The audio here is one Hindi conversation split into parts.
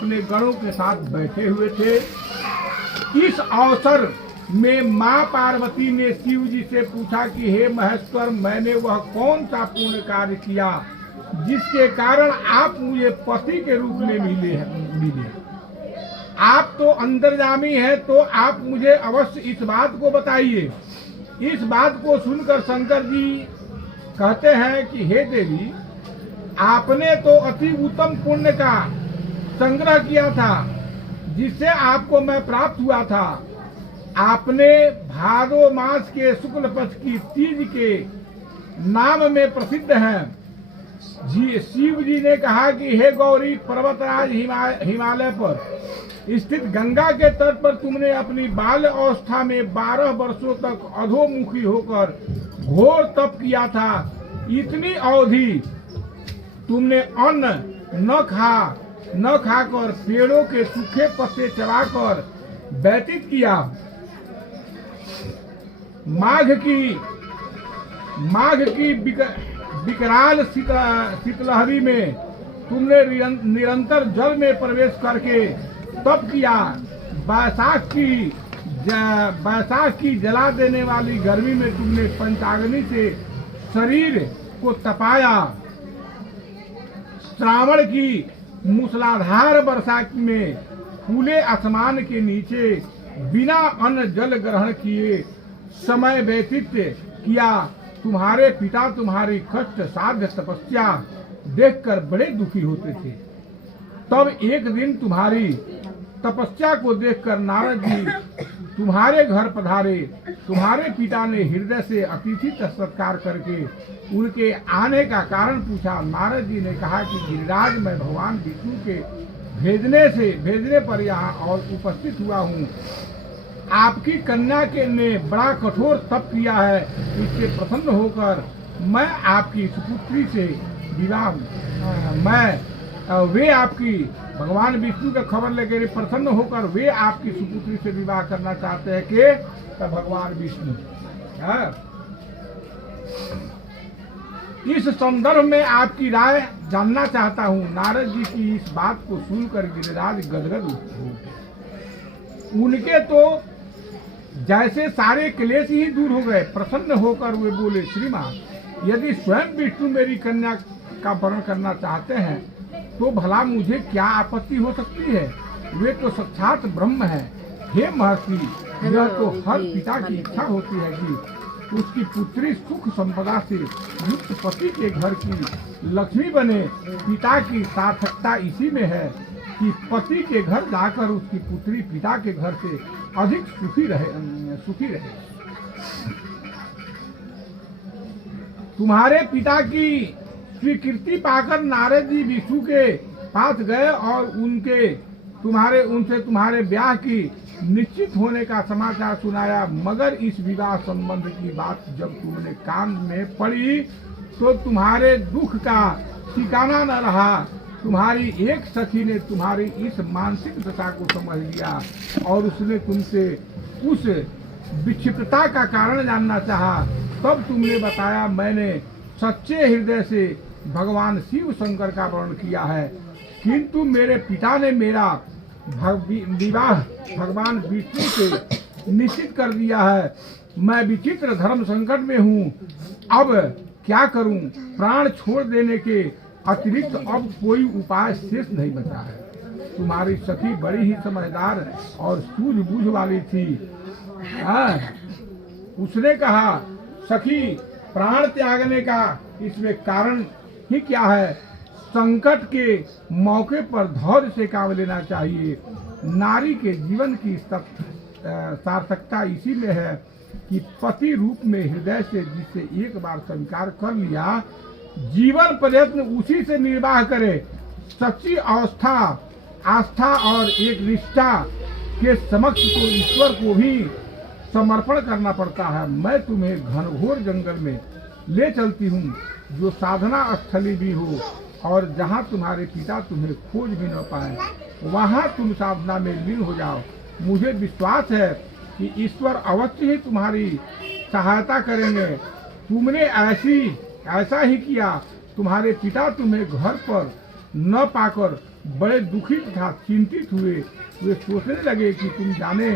अपने गणों के साथ बैठे हुए थे। इस अवसर में मां पार्वती ने शिव जी से पूछा कि हे महेश्वर, मैंने वह कौन सा पुण्य कार्य किया जिसके कारण आप मुझे पति के रूप में मिले। आप तो अंतर्यामी हैं, तो आप मुझे अवश्य इस बात को बताइए। इस बात को सुनकर शंकर जी कहते हैं कि हे देवी, आपने तो अति उत्तम पुण्य का संग्रह किया था जिससे आपको मैं प्राप्त हुआ था। आपने भादो मास के शुक्ल पक्ष की तीज के नाम में प्रसिद्ध हैं। शिव जी ने कहा कि हे गौरी, पर्वतराज हिमालय पर स्थित गंगा के तट पर तुमने अपनी बाल्य अवस्था में 12 वर्षों तक अधोमुखी होकर घोर तप किया था। इतनी अवधि तुमने अन्न न खाकर पेड़ों के सूखे पत्ते चबाकर व्यतीत किया। माघ की विकराल शीतलहरी में तुमने निरंतर जल में प्रवेश करके तप किया। बैसाख की जला देने वाली गर्मी में तुमने पंचाग्नि से शरीर को तपाया। श्रावण की मूसलाधार वर्षा में खुले आसमान के नीचे बिना अन्न जल ग्रहण किए समय व्यतीत किया। तुम्हारे पिता तुम्हारी कष्ट साध्य तपस्या देखकर बड़े दुखी होते थे। तब एक दिन तुम्हारी तपस्या को देखकर नारद जी तुम्हारे घर पधारे। तुम्हारे पिता ने हृदय से अतिथि सत्कार करके उनके आने का कारण पूछा। नारद जी ने कहा कि गिरिराज, मैं भगवान विष्णु के भेजने पर यहाँ और उपस्थित हुआ हूँ। आपकी कन्या ने बड़ा कठोर तप किया है, इससे प्रसन्न होकर मैं आपकी सुपुत्री से विवाह वे आपकी भगवान विष्णु का खबर लेकर प्रसन्न होकर वे आपकी सुपुत्री से विवाह करना चाहते हैं कि भगवान विष्णु। इस संदर्भ में आपकी राय जानना चाहता हूँ। नारद जी की इस बात को सुनकर गिरिराज गदगद हो। उनके तो जैसे सारे क्लेश ही दूर हो गए। प्रसन्न होकर वे बोले, श्रीमान, यदि स्वयं विष्णु मेरी कन्या का वरण करना चाहते हैं तो भला मुझे क्या आपत्ति हो सकती है। वे तो साक्षात ब्रह्म है। हे महर्षि, यह तो हर पिता की इच्छा होती है कि उसकी पुत्री सुख संपदा से युक्त पति के घर की लक्ष्मी बने। पिता की सार्थकता इसी में है कि पति के घर जाकर उसकी पुत्री पिता के घर से अधिक सुखी रहे। तुम्हारे पिता की स्वीकृति पाकर नारद जी विष्णु के पास गए और उनसे तुम्हारे ब्याह की निश्चित होने का समाचार सुनाया। मगर इस विवाह संबंध की बात जब तुमने कान में पड़ी तो तुम्हारे दुख का ठिकाना न रहा। तुम्हारी एक सखी ने तुम्हारी इस मानसिक दशा को समझ लिया और उसने तुमसे उस विक्षिप्तता का कारण जानना चाहा। तब तुमने बताया, मैंने सच्चे हृदय से भगवान शिव शंकर का वर्ण किया है, किंतु मेरे पिता ने मेरा विवाह भगवान विष्णु से निश्चित कर दिया है। मैं विचित्र धर्म संकट में हूँ। अब क्या करूँ? प्राण छोड़ देने के अतिरिक्त अब कोई उपाय शेष नहीं बचा है। तुम्हारी सखी बड़ी ही समझदार और सूझबूझ वाली थी। उसने कहा, सखी, प्राण त्यागने का इसमें कारण ही क्या है? संकट के मौके पर धैर्य से काम लेना चाहिए। नारी के जीवन की सार्थकता इसी में है कि पति रूप में हृदय से जिसे एक बार स्वीकार कर लिया, जीवन पर्यंत उसी से निर्वाह करे। सच्ची आस्था और एक निष्ठा के समक्ष तो ईश्वर को भी समर्पण करना पड़ता है। मैं तुम्हें घनघोर जंगल में ले चलती हूँ, जो साधना स्थली भी हो और जहाँ तुम्हारे पिता तुम्हें खोज भी न पाए, वहाँ तुम साधना में लीन हो जाओ। मुझे विश्वास है कि ईश्वर अवश्य ही तुम्हारी सहायता करेंगे। तुमने ऐसा ही किया। तुम्हारे पिता तुम्हें घर पर न पाकर बड़े दुखित तथा चिंतित हुए। वे सोचने लगे कि तुम जाने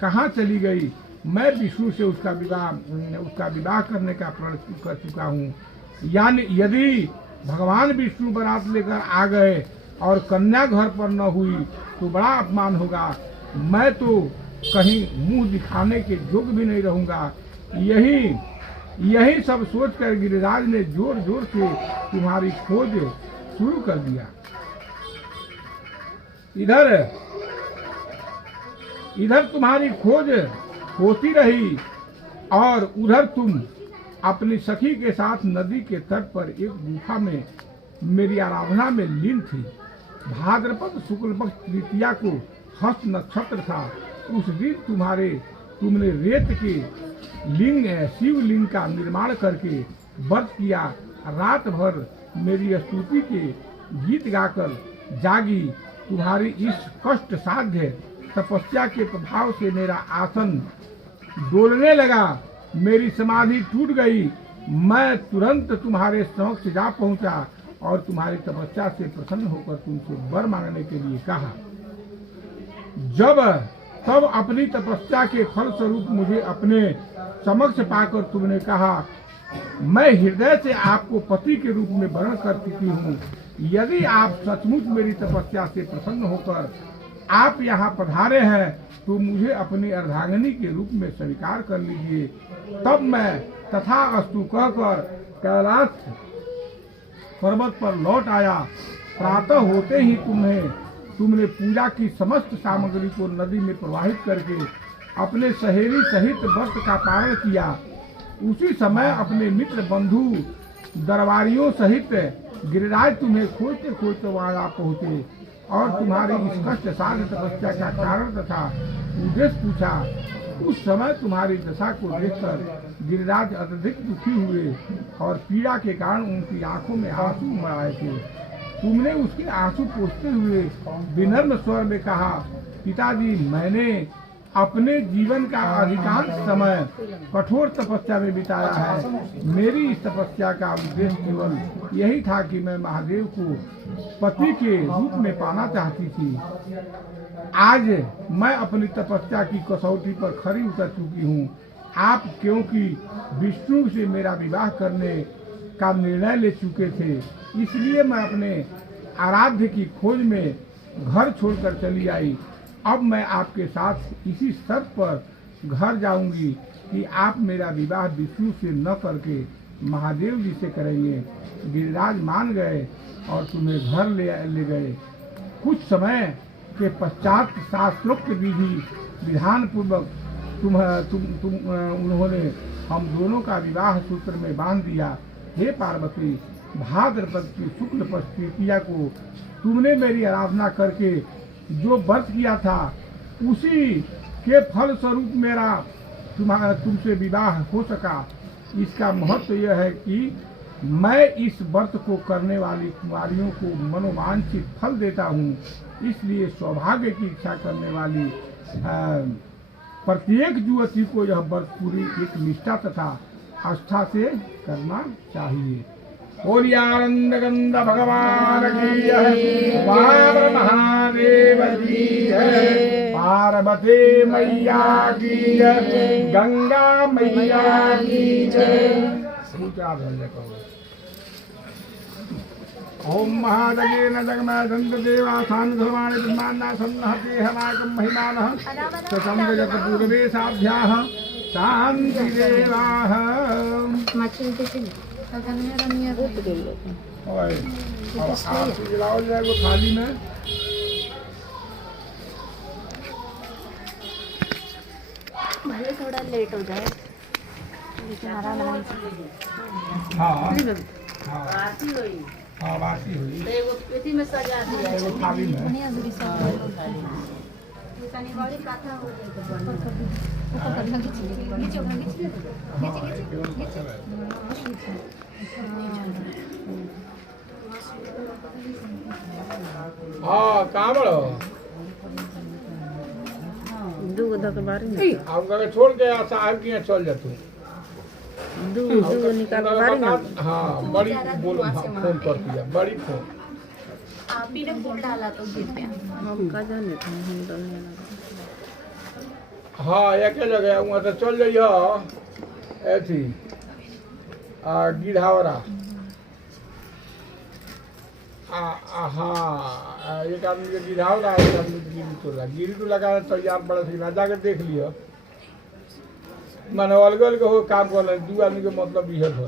कहाँ चली गई। मैं विष्णु से उसका विवाह करने का प्रण कर चुका हूँ। यानी यदि भगवान विष्णु बारात लेकर आ गए और कन्या घर पर न हुई तो बड़ा अपमान होगा। मैं तो कहीं मुंह दिखाने के योग्य भी नहीं रहूंगा। यही सब सोचकर गिरिराज ने जोर जोर से तुम्हारी खोज शुरू कर दिया। इधर तुम्हारी खोज होती रही और उधर तुम अपनी सखी के साथ नदी के तट पर एक गुफा में मेरी आराधना में लीन थी। भाद्रपद शुक्ल पक्ष तृतीया को हस्त नक्षत्र था। उस दिन तुमने रेत के शिवलिंग का निर्माण करके व्रत किया। रात भर मेरी स्तुति के गीत गाकर जागी। तुम्हारी इस कष्ट साध्य तपस्या के प्रभाव से मेरा आसन डोलने लगा। मेरी समाधि टूट गई। मैं तुरंत तुम्हारे समक्ष जा पहुंचा और तुम्हारी तपस्या से प्रसन्न होकर तुमसे वर मांगने के लिए कहा। तब अपनी तपस्या के फल स्वरूप मुझे अपने समक्ष पाकर तुमने कहा, मैं हृदय से आपको पति के रूप में वर्ण कर चुकी हूँ। यदि आप सचमुच मेरी तपस्या से प्रसन्न होकर आप यहाँ पधारे हैं तो मुझे अपनी अर्धांगिनी के रूप में स्वीकार कर लीजिए। तब मैं तथास्तु कहकर कैलाश पर्वत पर लौट आया। प्रातः होते ही तुमने पूजा की समस्त सामग्री को नदी में प्रवाहित करके अपने सहेली सहित व्रत का पारण किया। उसी समय अपने मित्र बंधु दरबारियों सहित गिरिराज तुम्हें खोजते खोजते वहां पहुँचे और तुम्हारी इस कष्ट साध्य तपस्या का कारण तथा उद्देश्य पूछा। उस समय तुम्हारी दशा को देखकर गिरिराज अत्यधिक दुखी हुए और पीड़ा के कारण उनकी आंखों में आंसू उमड़ आए थे। तुमने उसके आंसू पोंछते हुए विनम्र स्वर में कहा, पिताजी, मैंने अपने जीवन का अधिकांश समय कठोर तपस्या में बिताया है। मेरी इस तपस्या का उद्देश्य केवल यही था कि मैं महादेव को पति के रूप में पाना चाहती थी। आज मैं अपनी तपस्या की कसौटी पर खरी उतर चुकी हूँ। आप क्योंकि विष्णु से मेरा विवाह करने का निर्णय ले चुके थे, इसलिए मैं अपने आराध्य की खोज में घर छोड़कर चली आई। अब मैं आपके साथ इसी शर्त पर घर जाऊंगी कि आप मेरा विवाह विष्णु से न करके महादेव जी से करेंगे। गिरिराज मान गए और तुम्हें घर ले गए। कुछ समय के पश्चात शास्त्रोक्त विधान पूर्वक उन्होंने हम दोनों का विवाह सूत्र में बांध दिया। हे पार्वती, भाद्रपद की शुक्ल पक्ष तृतीया को तुमने मेरी आराधना करके जो व्रत किया था, उसी के फल स्वरूप मेरा तुमसे विवाह हो सका। इसका महत्व यह है कि मैं इस व्रत को करने वाली कुमारियों को मनोवांछित फल देता हूँ। इसलिए सौभाग्य की इच्छा करने वाली प्रत्येक युवती को यह व्रत पूरी एक निष्ठा तथा आस्था से करना चाहिए। बोलिए आनंद गंगा भगवान की जय, बाबा महादेव की जय, पार्वती मैया की जय, गंगा मैया की जय। ओम महादगे न जगमय दंत देवासान धर्माणि ब्रह्मांडा सन्नहते हमाकं महिमानः ससंगजत पूर्वे साध्याः शांति देवाः। जलाओ जाए वो थाली में। भले थोड़ा लेट हो जाए। बासी हुई एगो पेटी में सजा दिया एगो थाली में। बड़ी कथा हो हाँ कहाँ बड़ो दूगो धके बारी हम कहे छोड़ के साहब की यहाँ चल जातू। दूगो निकाल बारी ना। हाँ बड़ी बोल फोन कर दिया, बड़ी फोन आप ही ने फूल डाला तो गिर गया। हम का जाने थे हम डालने लगा हाँ एक जगह वहाँ तो चल जाइए ऐसी गिढ़ावरा हाँ एक आदमी के गिढ़ावरा एक आदमी के गिरी तो लगा तैयार बड़ा सीना जाकर देख लियो माने अलग अलग हो काम कर दू आदमी के मतलब इहे हो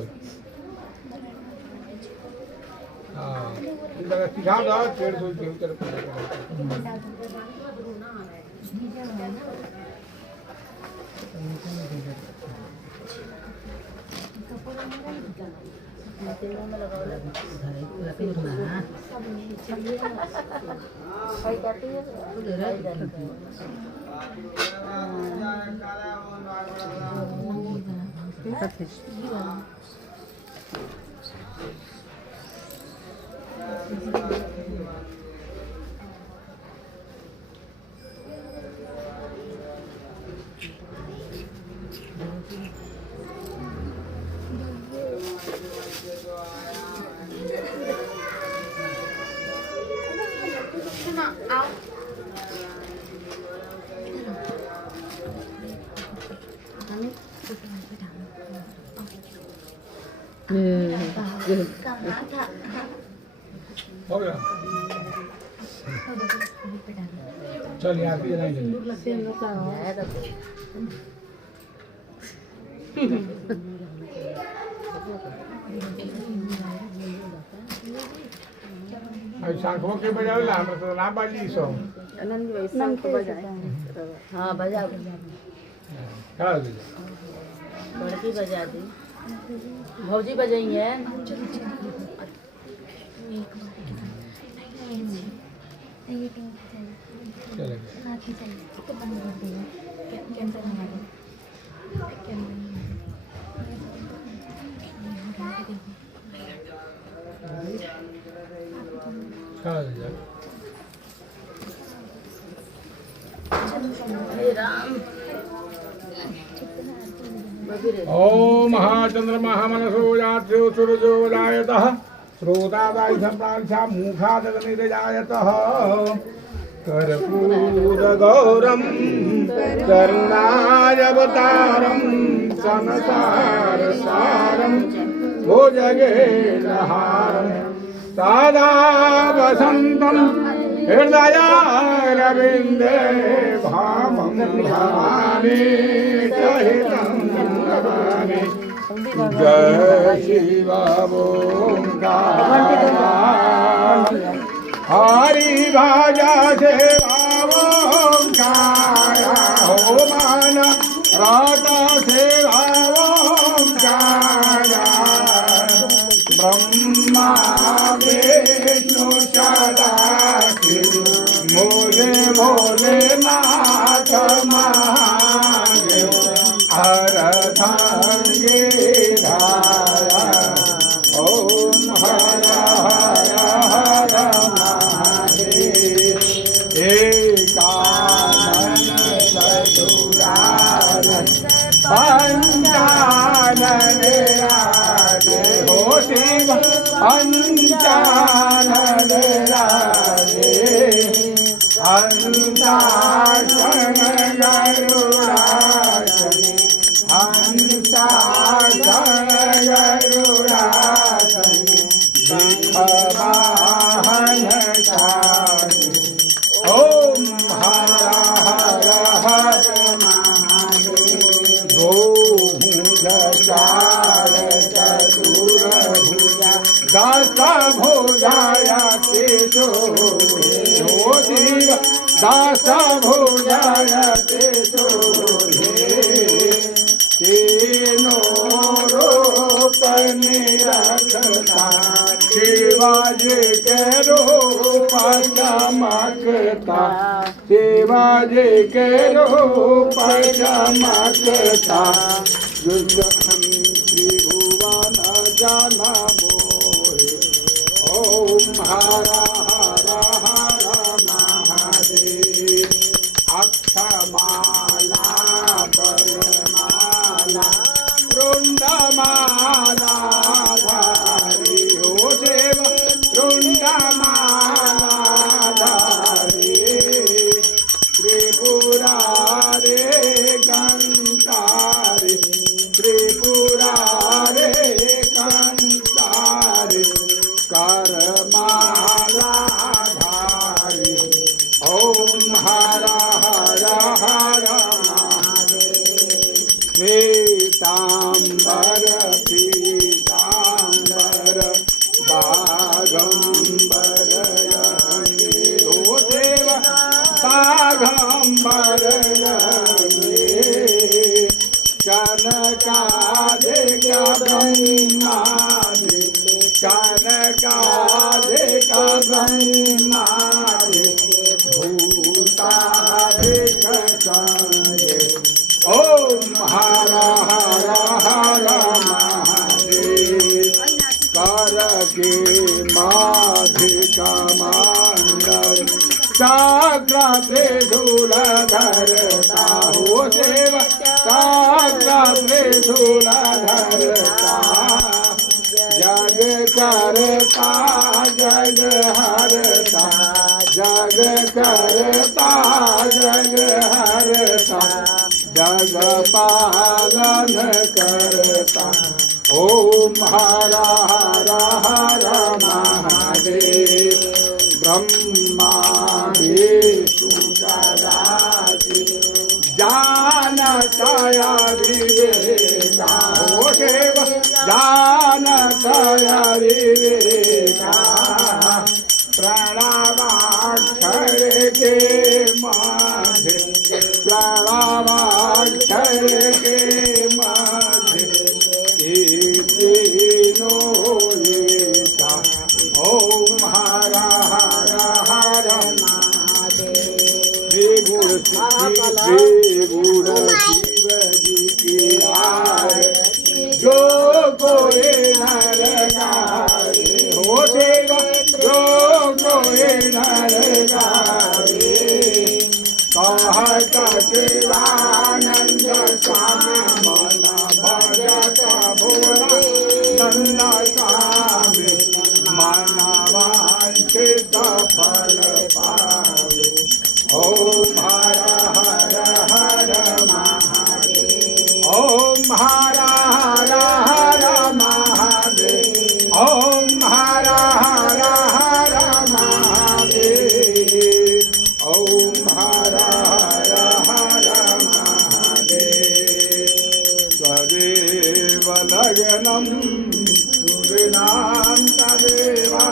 हाँ सिखा दो 150 के उतर हो गया चल यार भी नहीं शंखों के बजावे ला हम तो ना बाजी सो आनंद भाई शंख बजाए हाँ बजा खड़ा हो जा बड़की बजा दी भौजी बजाइए चलेगा खड़ा हो जा ओम महाचंद्रमा मनसो यात्रो सूरजो उदायतः श्रोतादाय सम्प्रांशा मुखादग्निर्जायतः कर्पूरगौरं करुणावतारं संसारसारं भुजगेन्द्रहारं सदा वसन्तं हृदयारविन्दे भावं भवानी सहितं भवानी जय शिव ओंकार हरि भाजा सेवा ओंकार हो मान रात सेवा ओंकार ब्रह्मा विष्णु सदा मोले मोले नाथ महादेव हर धागे धारा ओम हर हर हर महादेव एकानन चतुरानन पंचानन राजे हो शिव पंचानन राजे हंसासन गरुड़ासन हंसासन गरुड़ासन वाहन ओम हर हर हर महादेव भूज चार चतुर्भुजा दस भुजाया तेजो हो शिव दस भुजाया तेजो तीनों रूप निरखता शिवाजी के रूप चमकता शिवाजी के रूप चमकता त्रिभुवन जाना मोहे ओम हर हर हर महादेव अक्षमाला बलमाला वृंदमाला धारी हो देव वृंदमाला त्रिशूल धरता हो सेवा त्रिशूल धरता जग करता जग हरता जग करता जग हरता जग पालन करता ओम हर हर हर महादेव ब्रह्मा विष्णु सदाशिव जानतया विवेका हो देव जानतया विवेका प्रणवाक्षर के माधे प्रणवाक्षर के माधे ओम हर हर हर महादेव गुरु शिव जी की आरती जो कोई नर नारी हो देवा जो कोई नर नारी कहत शिवानंद स्वामी मन भजत भुवन नंद स्वामी मन वांछित फल पावे ओम हर हर हर महादेव ओम हर हर हर महादेव ओम हर हर हर महादेव ओम हर हर हर महादेव तदेव लगनं सूर्यनां तदेवा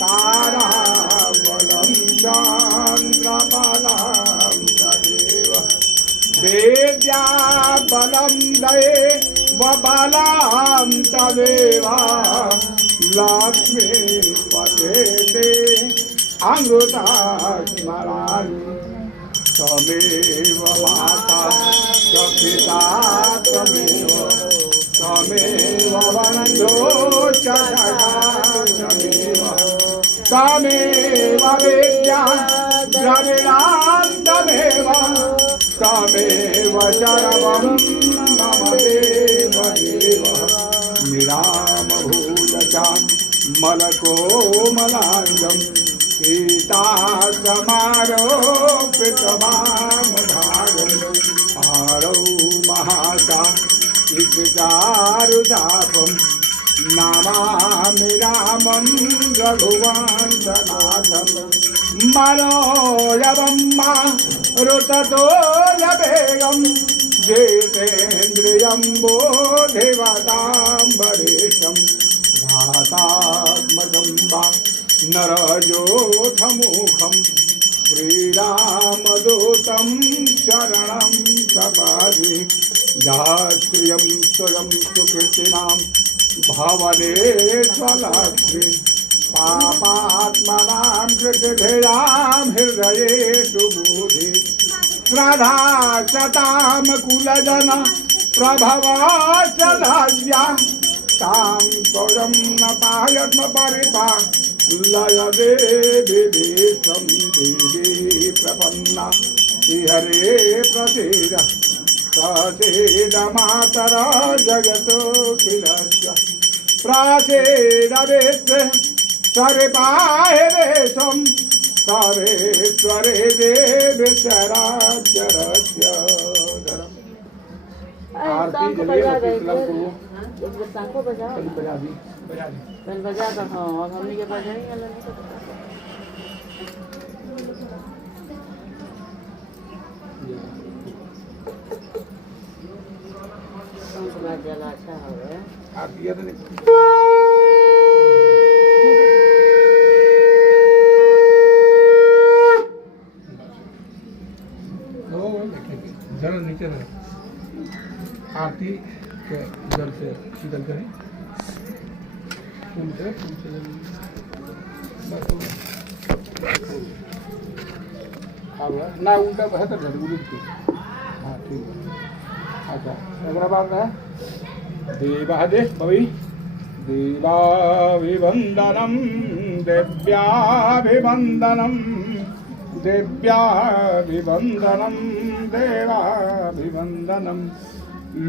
तारा बलं चन्द्रबलं तदेव वेद्या बलं देव बलं तदेव लक्ष्मी पठेते अमृता स्मरामि तमेव माता च पिता तमेव वन्दो च जगा तमेव विद्या द्रविणां तमेव शरवं मम देव देव निरामभूतचां मलकोमलाङ्गं सीतासमारोपितवां भागं पारौ महासां चारुचापं नमामि रामं रघुवंशनाथं मनोरवं मारुततुल्यवेगं जितेन्द्रियं बोधिवताम्बरीशं घातात्मजं वा नरयोधमुखं श्रीरामदूतं शरणं प्रपदे जात्रियं स्वयं सुकृतिनां भवनेश्वलक्ष्मी पापात्मनां कृतिभिरां हृदयेषु बुधि श्रद्धा शतां कुलजन प्रभवाचलज्ञा तां स्वयं न पायत्म परिपा लय देवी देशं देवी प्रपन्ना श्रीहरे प्रसीद प्रसीद मातरा जगतोऽखिलस्य प्रासीद विश्वे सर्वाहिरेशं सर्वेश्वरे देवी चराचरस्य आरती जलिए मतलब को एक सांको बजाओ बजा दी पहले बजा दो हाँ और हमने के बजाएंगे अल्लाह ने बात जला अच्छा हो गया आप ये तो नहीं जरा नीचे रहे आरती के जल से शीतल करें फूल से ना उल्टा बेहतर है उलट के हाँ ठीक है अच्छा अगला बात है देवादे भवि देवाभिवन्दनं देव्याभिवन्दनं देव्याभिवन्दनं देवाभिवन्दनं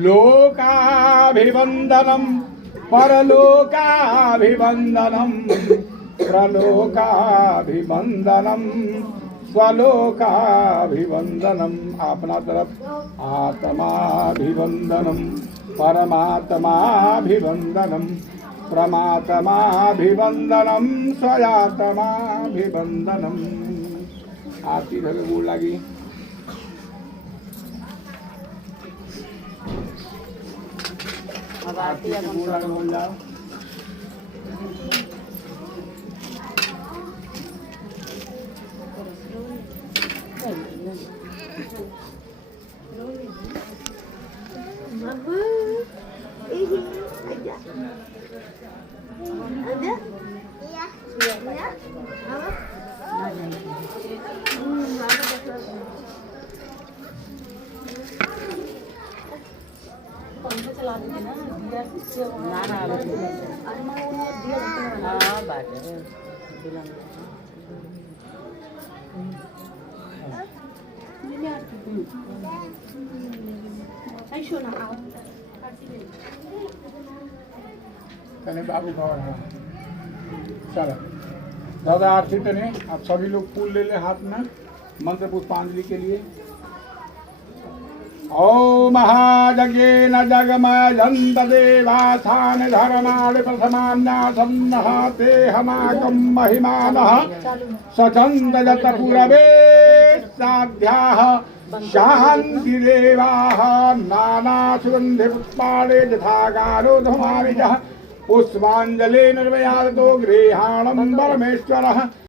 लोकाभिवन्दनं परलोकाभिवन्दनं प्रलोकाभिवन्दनं स्वलोकाभिवन्दनं अपना तरफ आत्माभिवन्दनं परमात्माभिवन्दनं प्रमात्माभिवन्दनं स्वयात्माभिवन्दनं आरती भगे गोड़ लागी अब आरती अपन गोड़ लागे बोल जाओ ना ना हाँ बात है तने बाबू का रहा चलो दादा आरती तने आप सभी लोग फूल ले ले हाथ में मंत्र पुष्पांजलि के लिए ॐ महायज्ञेन जगमयन्त देवासान् धर्माणि प्रथमान्यासन्नः ते हमाकं महिमानः सचन्द यत पुरवे साध्याः शान्तिदेवाः नानासुगन्धिपुष्पाणि यथाकारो धूमानिजः पुष्पाञ्जलिर्निर्मयातो गृहाणं परमेश्वरः